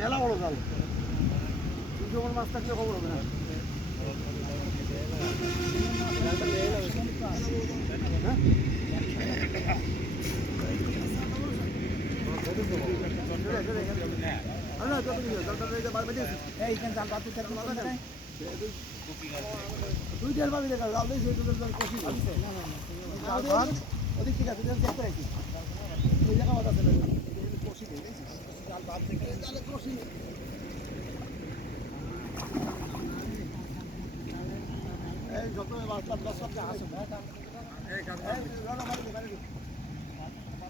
মেলা বড় জাল মাছ থাকলে খবর হবে না। ওদিক ঠিক আছে দেখতে রাখি এই জায়গা বাদ আছে কষি জাল বাদ থেকে কষি এই যত বাস সব আসে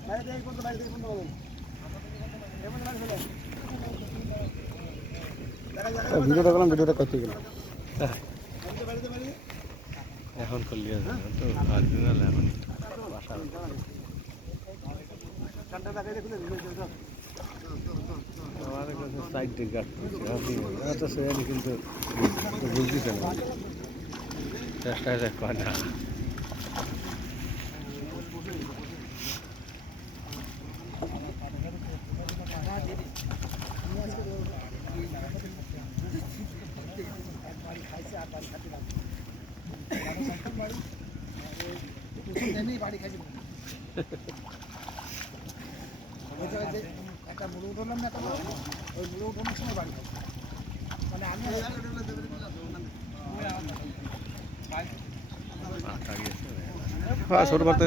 বাইরে কোন বাইরে কোন ভিডিওটা করলাম, ভিডিওটা করতে গেলাম এখন করলি তো অরিজিনাল এখন বাসা আমাদের কাছে সাইডে গাছ তো সেখানে কিন্তু বুঝতেছে না, চেষ্টায় কয় না। একটা মুড়ো উঠালাম না, ওই মুড়ো উঠানোর সময় বাড়ি খাই মানে আমি ছোট বার্তা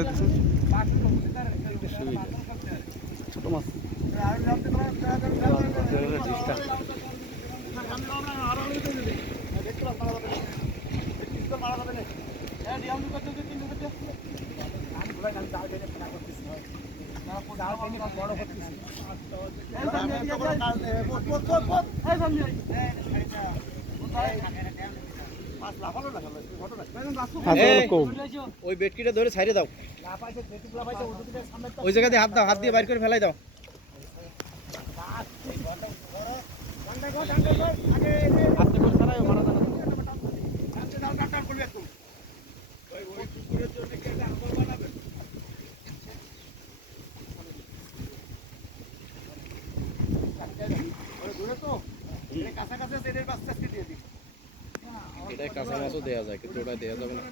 ছোট মাছ ওই বেটকিটা ধরে ছাইড়ে দাও, ওই জায়গা দিয়ে হাত দাও, হাত দিয়ে বাইর করে ফেলাই দাও। এটাই কাঁচা মাছও দেওয়া যায়, কিন্তু ওটা দেওয়া যাবে না।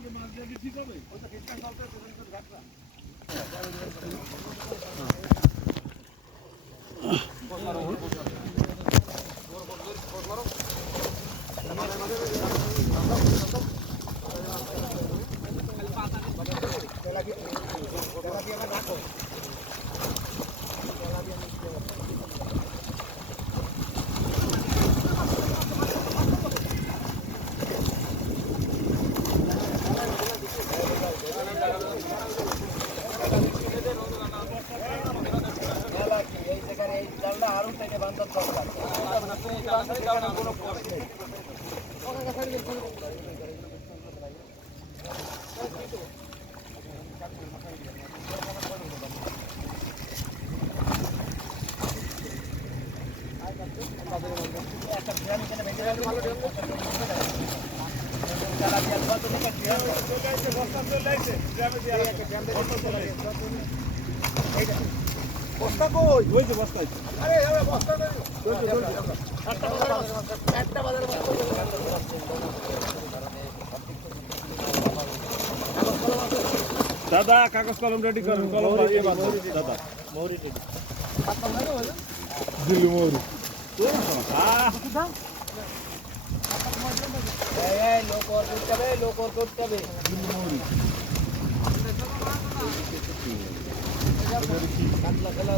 বস্তা কই ওই যে বস্তা আরে আরে বস্তা নেই একটা বাজারে দাদা কাগজ কলম রেডি করেন কলম দাদা মৌরি রেডি দিল্লি মৌরি লোক করতে হবে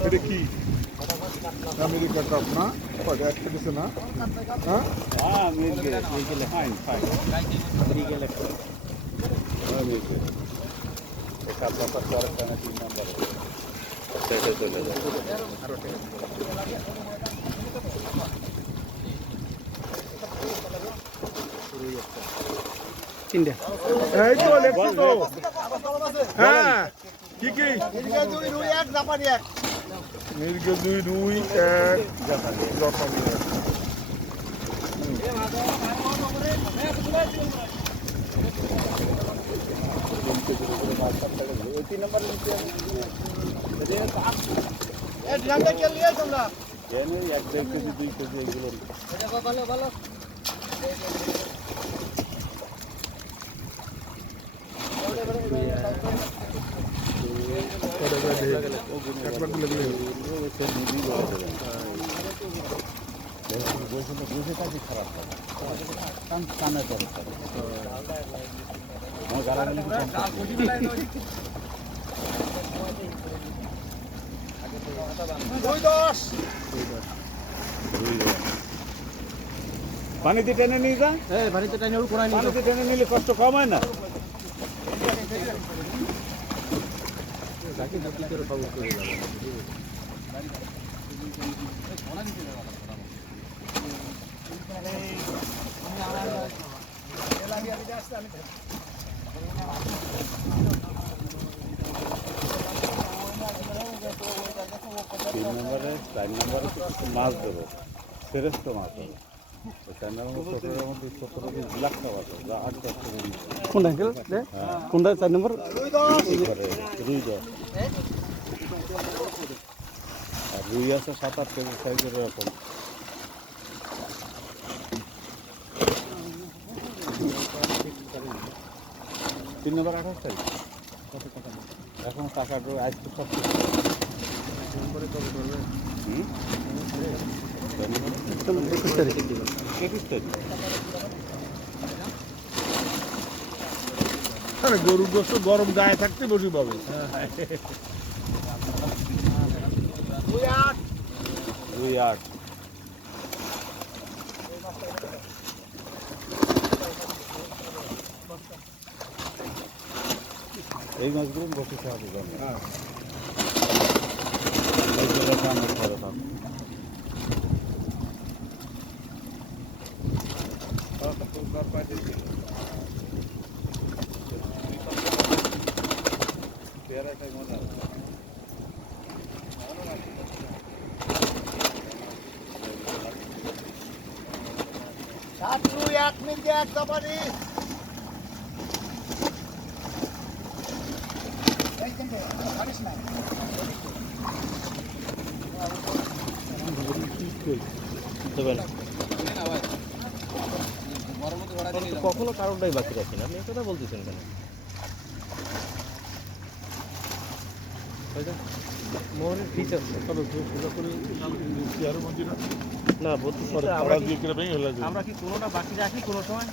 এটা কি আমেরিকা কাপ না একটা কিছু না হ্যাঁ ফাইন ফাইন তিনটা এই তো লেখছি তো হ্যাঁ কি কি এক জাপানি এক মির্গে 2 2 1 জাপানি এই ড্রামটা কে নিয়ে তোমরা এক 1.5 কেজি 2 কেজি এগুলো ভালো ভালো পানিতে টেনে নিয়ে যা বাড়িতে টাইনে ওর কোনায় পানিতে টেনে নিলে কষ্ট কম হয় না তিন নম্বরে 4 নম্বরে মাছ দেবো শ্রেষ্ঠ মাছ হবে 4 নম্বর 17 মধ্যে 17 লাখ টাকা আছে যা 8-10 কোনটা আঙ্কেল কোনটা 4 নম্বর রুই দশ আর রুই আছে 7-8 কেজি সাইজের এরকম তিন নম্বর 28 তারিখ এখন টাকা আজকে সব আরে গরুর গোস্ত গরম গায়ে থাকতে বসে পাবে দুই আট এই মাছগুলো বসে খাওয়াতে যাবে ঘরে থাকবে ছাত্রু এক মিনিটে এক জাপানি কখনো কারণটাই বাকি রাখি না আপনি কথা বলতেছেন কেন মোহরের ফিচ আছে না বলতেছি আমরা কি কোনোটা বাকি রাখি কোনো সময়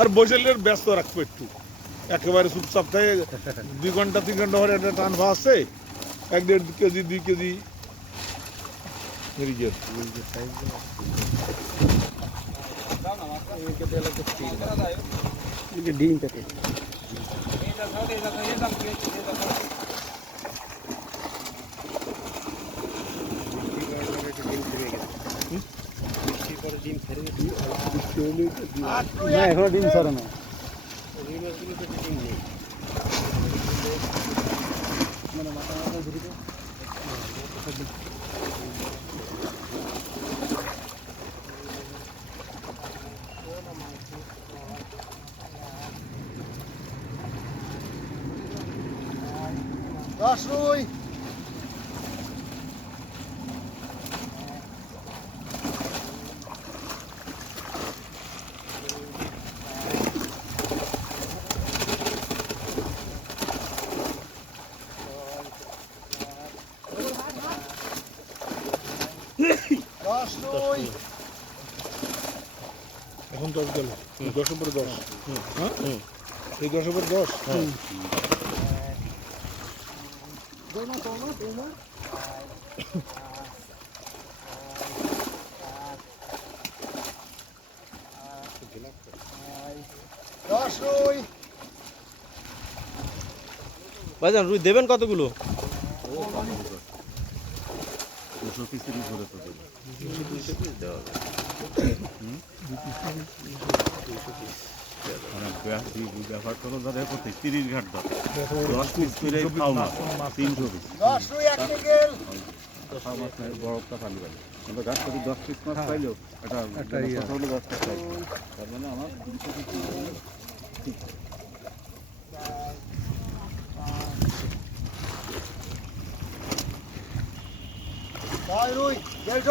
আর বৈশালের ব্যস্ত রাখবো একটু, একেবারে চুপচাপ থাকে 2 ঘন্টা 3 ঘন্টা পরে একটা টান ভাসছে 1-1.5 কেজি 2 কেজি এদিকে। ডিম প্যাকেট এখনো ডিম ছাড়া না। দশ রুই এখন 10 গেল, 10 উপরে 10। হ্যাঁ এই 10 উপরে 10। দশ রুই ভাইজান রুই দেবেন কতগুলো? 200 পিসের উপরে তো দেবে। মানে ব্যাপার হলো ধরে প্রতি 30 ঘাট ধর 10 পিস করে খাও মাছ 300 পিস। 10 রুই 1 মিগেল খাও মাছ নাই, বরফটা খালি পাবে। আমরা ঘাট করে 10 পিস মাছ পাইলেও একটা কথা হলো 10 টাকা পাইবো। তার মানে আমার 200 পিস ঠিক। ছয় রুই 150